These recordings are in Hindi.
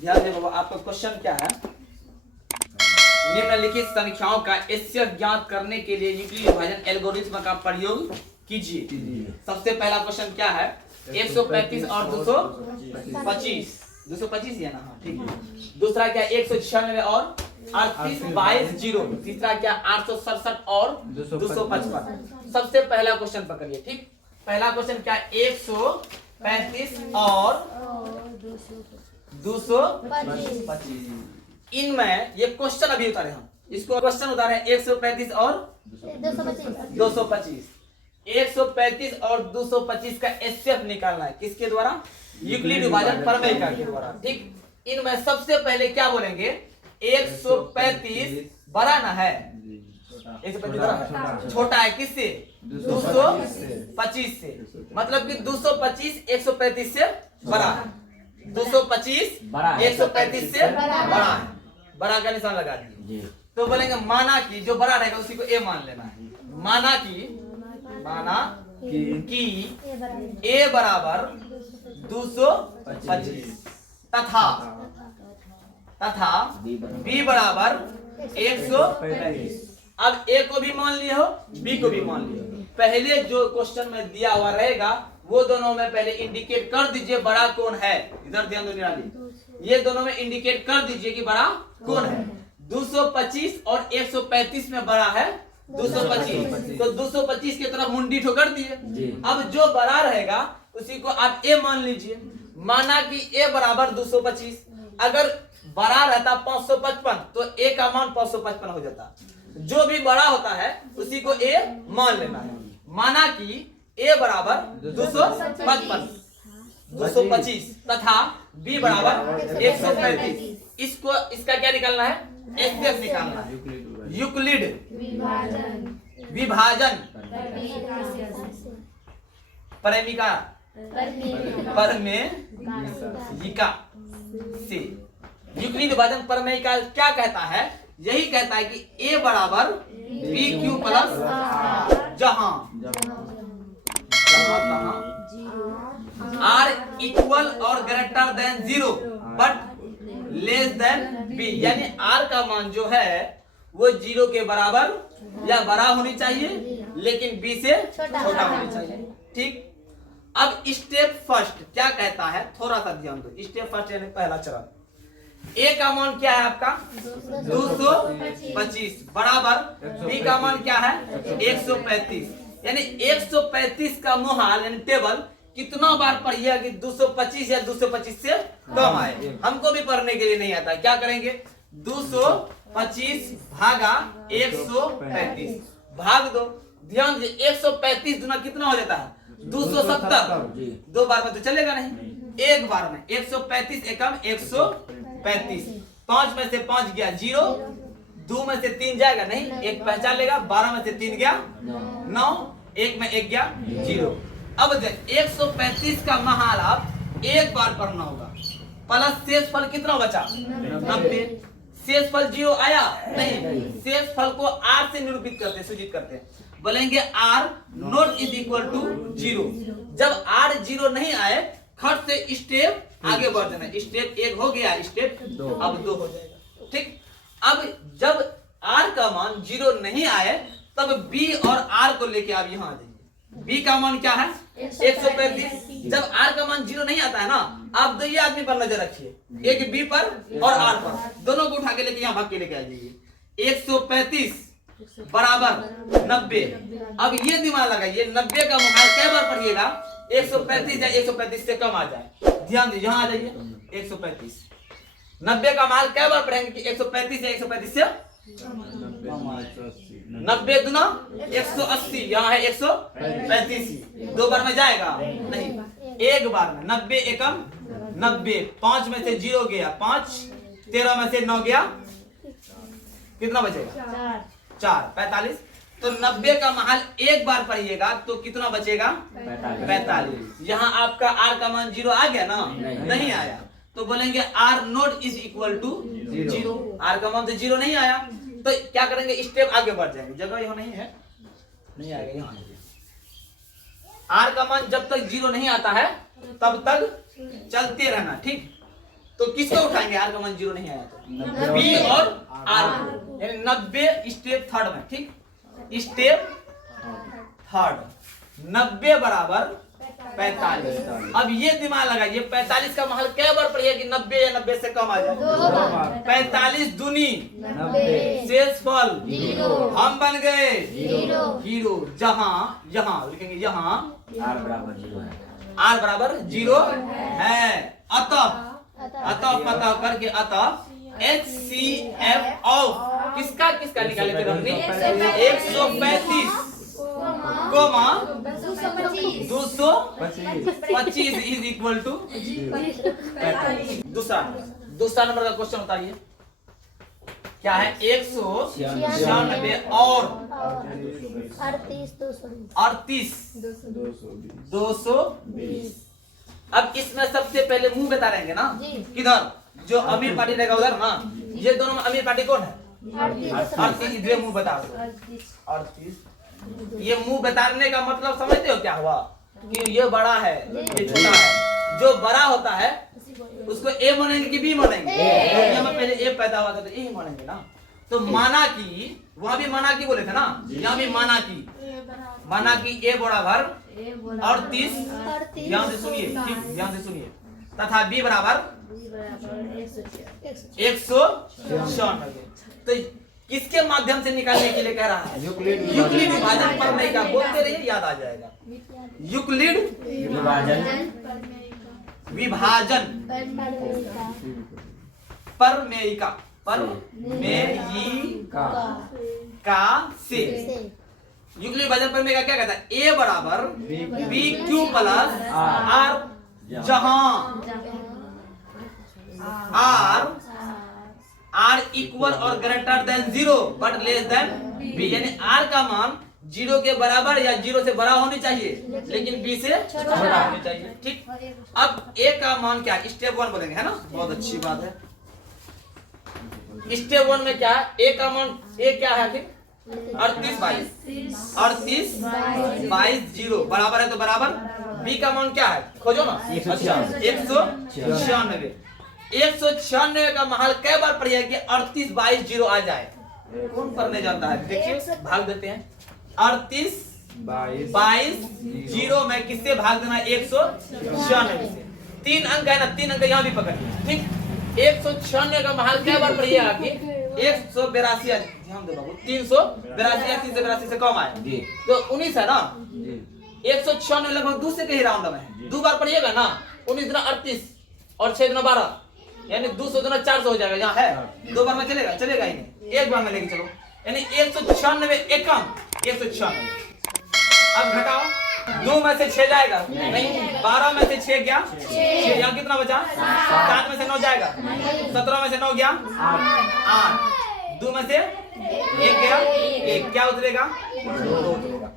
ध्यान दे बाबा, आपका क्वेश्चन क्या है? निम्नलिखित संख्याओं का एचसीएफ ज्ञात करने के लिए यूक्लिड विभाजन एल्गोरिथ्म का प्रयोग कीजिए। सबसे पहला क्वेश्चन क्या है? 135 और 225, 225 है ना? हाँ ठीक है। दूसरा क्या? 196 और 38 22 0। तीसरा क्या? 867 और 255। सबसे पहला क्वेश्चन पकड़िए, ठीक। पहला क्वेश्चन क्या? 135 और 225। इनमें ये क्वेश्चन अभी उतारे हम, इसको क्वेश्चन उतारे 135 और 225। 135 और 225 का एचसीएफ निकालना है। किसके द्वारा? यूक्लिड विभाजन प्रमेय के द्वारा, ठीक। इनमें सबसे पहले क्या बोलेंगे? 135 बड़ा ना है, 135 छोटा है। किससे? 225 से। मतलब कि 225 135 से बड़ा है। 225 135 से बड़ा है। बड़ा का निशान लगा दिए। तो बोलेंगे माना कि जो बड़ा रहेगा उसी को ए मान लेना है। माना कि ए बराबर 225 तथा बी बराबर 135। अब ए को भी मान लिए हो, बी को भी मान लिए हो। पहले जो क्वेश्चन में दिया हुआ रहेगा वो दोनों में पहले इंडिकेट कर दीजिए बड़ा कौन है। इधर ध्यान दो निराली, ये दोनों में इंडिकेट कर दीजिए कि बड़ा कौन है। 225 और 135 में बड़ा है 225, तो 225 की तरफ मुंडी ठोकर दिए। अब जो बड़ा रहेगा उसी को आप ए मान लीजिए। माना कि ए बराबर 225, अगर बड़ा रहता 555 तो ए का मान 555 हो जाता। जो भी बड़ा होता है उसी को ए मान लेना है। माना कि ए बराबर 225 तथा बी बराबर 135। इसको इसका क्या निकालना है? एचसीएफ निकालना है। यूक्लिड विभाजन प्रमेयिका से। यूक्लिड विभाजन प्रमेयिका क्या कहता है? यही कहता है कि ए बराबर बी क्यू प्लस जहां आर इक्वल और greater than 0 but less than b. यानी आर का मान जो है वो 0 के बराबर या बड़ा होनी चाहिए लेकिन बी से छोटा होनी चाहिए, ठीक। अब स्टेप फर्स्ट क्या कहता है? थोड़ा सा ध्यान दो। स्टेप फर्स्ट यानी पहला चरण। ए का मान क्या है आपका? 225 बराबर बी का मान क्या है? 135। यानी 135 का मोहाल यानी टेबल कितना बार पढ़िएगा कि 225 या 225 से कम आए। हमको भी पढ़ने के लिए नहीं आता, क्या करेंगे? 225 भागा 135 भाग दो। ध्यान दीजिए 135 गुना कितना हो जाता है? 270। दो बार में तो चलेगा नहीं, एक बार में 135 एकम 135। 5 में से 5 गया 0, 2 में से 3 जाएगा नहीं, एक पहचान लेगा। 12 में से 3 गया 9, 1 में 1 गया 0। अब 135 का महाल आप एक बार पढ़ना होगा। प्लस शेष फल कितना बचा? 90। शेष फल 0 आया नहीं, शेष फल को r से निरूपित करते हैं, सूचित करते हैं। बोलेंगे r not is equal to 0। जब r 0 नहीं आए खट से स्टेप आगे बढ़ जाना। स्टेप 1 हो गया, स्टेप 2 अब 2 हो जाएगा, ठीक। अब जब r का मान 0 नहीं आए तब b और r को लेके आप यहाँ आ जाइए। b का मान क्या है? 135। जब r का मान 0 नहीं आता है ना, आप दो ये आदमी पर नजर रखिए, एक b पर और r पर, दोनों को उठा के लेके यहाँ भाग के लेके आ जाइए। 135 बराबर 90। अब ये दिमाग लगाइए 90 का मुकाल कई बार पढ़िएगा 135 या 135 से कम आ जाए। ध्यान दीजिए यहाँ आ जाइए 135। 90 का माल कई बार पढ़ेंगे कि 135 या 135 से 90 दुना 180, यहाँ है 135। 2 बार में जाएगा नहीं, एक बार में। 90 एकम 90, 5 में से 0 गया 5, 13 में से 9 गया, कितना बचेगा? 4, 45। तो 90 का महल एक बार पढ़िएगा तो कितना बचेगा? 45। यहाँ आपका r का मान 0 आ गया ना? नहीं आया, तो बोलेंगे r not is equal to 0। r का मान तो 0 नहीं आया, तो क्या करेंगे? स्टेप आगे बढ़ जाएंगे। जगह यहाँ नहीं है, नहीं आएगा यहाँ। r का मान जब तक 0 नहीं आता है तब तक चलते रहना, ठीक। तो किसको उठाएंगे? आर का मान 0 नहीं आया तो बी और आर, यानी 90 स्टेप थर्ड में। ठीक, स्टेप थर्ड 90 बराबर 45। अब ये दिमाग लगाइए 45 का महल क्या बार पड़ेगा कि 90 या 90 से कम आ जाए? 45 दूनी 90, शेषफल हम बन गए जीरो। जहां यहाँ लिखेंगे यहाँ आर बराबर 0 है। आर बराबर 0 है। अतः पता करके अतः HCF ऑफ किसका किसका निकाले थे हमने? 135 कोमा 225 इज इक्वल टू दूसरा नंबर का क्वेश्चन बताइए क्या है? 196 और 38 220। अब इसमें सबसे पहले मुंह बता रहेंगे ना, किधर जो अमीर पार्टी रहेगा उधर ना। ये दोनों में अमीर पार्टी कौन है? 38। इधर मुंह बता दो 38। ये मुंह बताने का मतलब समझते हो क्या हुआ? कि ये बड़ा है ये छोटा है। जो बड़ा होता है उसको ए मानेंगे कि बी मानेंगे? यहाँ में पहले ए पैदा हुआ था तो ए ही मानेंगे ना। तो माना कि वहां भी माना कि बोले थे ना, यहाँ भी माना कि ए बराबर 38। ध्यान से सुनिए, ठीक ध्यान से सुनिए। तथा बी बराबर 196। तो किसके माध्यम से निकालने के लिए कह रहा है? यूक्लिड विभाजन प्रमेय का। बोलते रहिए याद आ जाएगा। यूक्लिड विभाजन प्रमेयिका से यूक्लिड विभाजन प्रमेय का क्या कहता है? ए बराबर बी क्यू प्लस आर, जहां आर इक्वल और greater than 0 but less than b, यानी आर का मान 0 के बराबर या 0 से बड़ा होनी चाहिए लेकिन बी से छोटा होनी चाहिए। ठीक, अब ए का मान क्या? स्टेप 1 बोलेंगे, है ना? बहुत अच्छी बात है। स्टेप 1 में क्या है? ए का मान ए क्या है? ठीक, 38 22 0 बराबर है तो बराबर। बी का मान क्या है? खोजो ना। 196। 196 का महल कै बार पढ़िए कि 38 22 0 आ जाए? कौन पढ़ने जाता है? देखिए भाग देते हैं। 38 22 0 में किससे भाग देना? 196 से। 3 अंक है ना, 3 अंक यहाँ भी पकड़िए। ठीक, 196 का महल कै बार पढ़िएगा कि 182। ध्यान दो बाबू, 382 या 382 से कम आए तो 19 है ना। 196 लगभग दूसरे के ही राउंड में है। 2 बार पढ़िएगा ना, 19 दुना 38 और 6 दुना 12, यानी 200 दुना 400 हो जाएगा। यहाँ है 2 बार में चलेगा ही नहीं, 1 बार में लेके चलो। यानी 196 एकम 196। अब घटाओ, 2 में से 6 जाएगा नहीं, 12 में से 6 गया 6, यहाँ कितना बचा? 7 में से 9 जाएगा, 17 में से 9 गया 8, 2 में से 1 गया 1, क्या उतरेगा? 2 उतरेगा।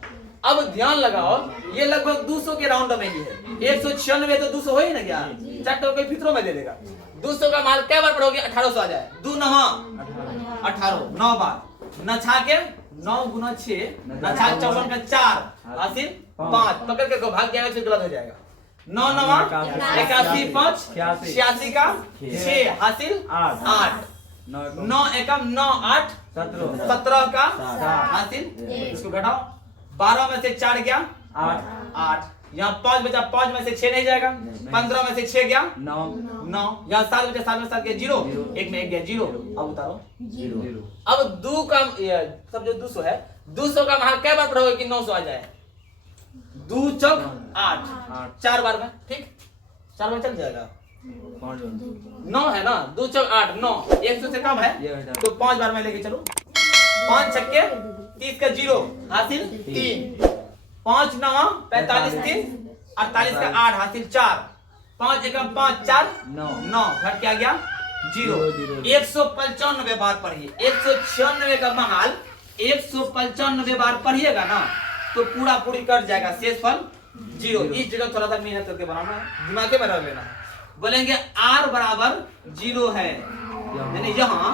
अब ध्यान लगाओ, ये लगभग 200 के राउंड में ही है। 196 तो 200 हो ही ना गया, चट्टो के फित्रों में दे देगा। 200 का माल कै बार पढ़ोगे? 1800 आ जाए। 2 9 18, 9 बार न छा के 9 गुना 6 न छा 54 का 4 हासिल 5 पकड़ के भाग जाएगा फिर गलत हो जाएगा। 9 9 81 5 86 का 6 हासिल 8 9 एकम 9 8 17 का हासिल। इसको घटाओ, 12 में से 4 गया 8, यहाँ 5 बचा, 5 में से 6 नहीं जाएगा, 15 में से 6 गया 9, यहाँ 7 बचा, 7 में 7 गया 0, 1 में 1 गया 0। अब उतारो 0। अब 2 का सब जो 200 है, 200 का महल कै बार पढ़ोगे कि 900 आ जाए? 2 चौक 8, 4 बार में। ठीक, 4 बार चल जाएगा। 9 है ना, 2 चौक 8 9, 100 से कम है तो 5 बार में लेके चलो। 5 छक्के 30 का 0 हासिल 3, 5 9 45 3 48 का 8 हासिल 4, 5 एकम 5 4 9 घट क्या गया 0। 195 बार पढ़िए। 196 का महाल 195 बार पढ़िएगा ना तो पूरा पूरी कट जाएगा, शेषफल 0। इस जगह थोड़ा सा मेहनत करके बनाना है, दिमाग में रख लेना है। बोलेंगे R बराबर 0 है, यानी जहां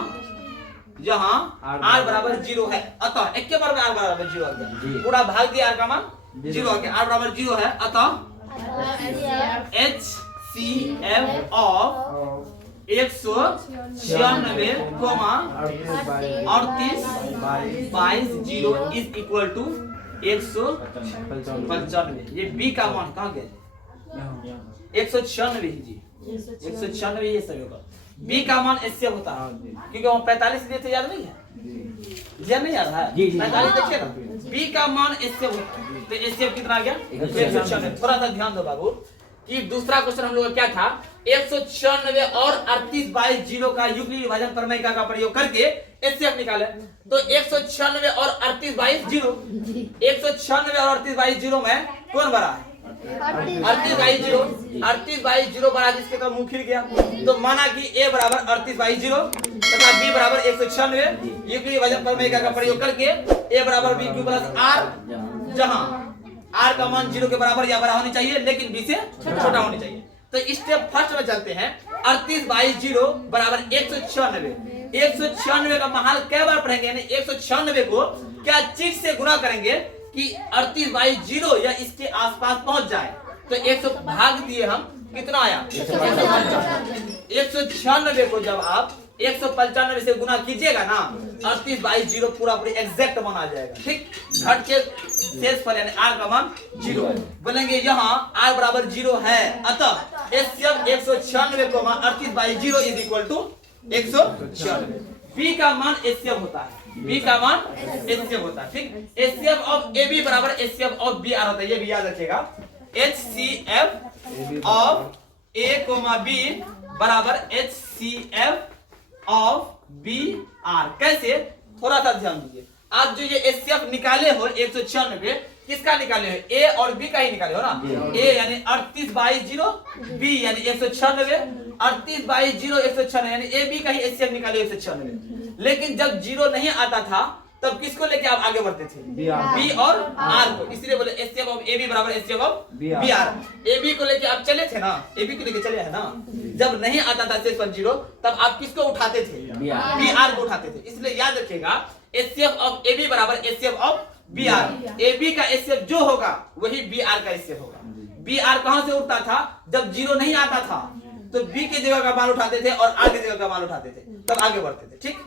R बराबर 0 है, अतः एक के बार में R बराबर 0 आ गया, पूरा भाग दिया R का मान 0 आ गया। R बराबर 0 है, अतः HCF of 196, 38, 22, 0 is equal to 195। ये बी का मान कहाँ गया? 196 जी, 196 ये सही होगा। बी का मान इससे होता है क्योंकि वहाँ 45 दिए थे, याद नहीं है? याद नहीं याद है? 45 देखिए ना, बी का मान इससे होता है तो इससे कितना आ गया? 196। थोड़ा सा ध्यान दो बाबू कि दूसरा क्वेश्चन हम लोग का क्या था? 196 और 38, 22, 0 का युगली विभाजन प्रमेय का प्रयोग करके एचसीएफ निकाले। तो 196 और 38, 22, 0, 196 और 38, 22, 0 में कौन बड़ा है? 38, 22, 0, 38, 22, 0 बड़ा, जिसके तो मुंह खिल गया। तो माना कि a बराबर 38, 22, 0 तथा b बराबर 196, युगली विभाजन प्रमेय का प्रयोग करके a बराबर b क्यू प्लस r, जहां r का मान 0 के बराबर या बड़ा होनी चाहिए लेकिन b से छोटा होनी चाहिए। तो स्टेप फर्स्ट में चलते हैं। 38, 22, 0 बराबर 196। 196 का महाल क्या बार पढ़ेंगे? यानी 196 को क्या चीज से गुना करेंगे कि 38, 22, 0 या इसके आसपास पहुंच जाए? तो 100 भाग दिए हम, कितना आया? 196 को जब आप 195 से गुना कीजिएगा ना, 38, 22, 0 पूरा एग्जैक्ट मान आ जाएगा। ठीक, घट के शेष फल यानी r का मान 0 है। बोलेंगे यहाँ r बराबर 0 है, अतः एचसीएफ 196 को मान 38, 22, 0 इज इक्वल टू 196। b का मान एचसीएफ होता है, b का मान एचसीएफ होता है। ठीक, एचसीएफ ऑफ ab बराबर एचसीएफ ऑफ br होता है, ये भी याद रखिएगा। एचसीएफ ऑफ a, b बराबर एचसीएफ ऑफ बी आर। कैसे? थोड़ा सा ध्यान दीजिए। आप जो ये एचसीएफ निकाले हो 196, किसका निकाले हो? ए और बी का ही निकाले हो ना। ए यानी 38, 22, 0, बी यानी 196, 38, 22, 0, 196 यानी ए बी का ही एचसीएफ निकाले 196। लेकिन जब 0 नहीं आता था तब किसको लेके आप आगे बढ़ते थे? बी और आर को। इसलिए बोले एचसीएफ ऑफ ए बी बराबर HCF of b r. A b को लेके आप चले थे ना, ए बी को लेके चले हैं ना। जब नहीं आता था शेष पर 0 तब आप किसको उठाते थे? बी आर को उठाते थे। इसलिए याद रखिएगा एचसीएफ ऑफ ए बी बराबर HCF of b r. A b का एचसीएफ जो होगा वही बी आर का एचसीएफ होगा। बी आर कहां से उठता था? जब 0 नहीं आता था तो बी की जगह का मान उठाते थे और आर की जगह का मान उठाते थे, तब आगे बढ़ते थे। ठीक।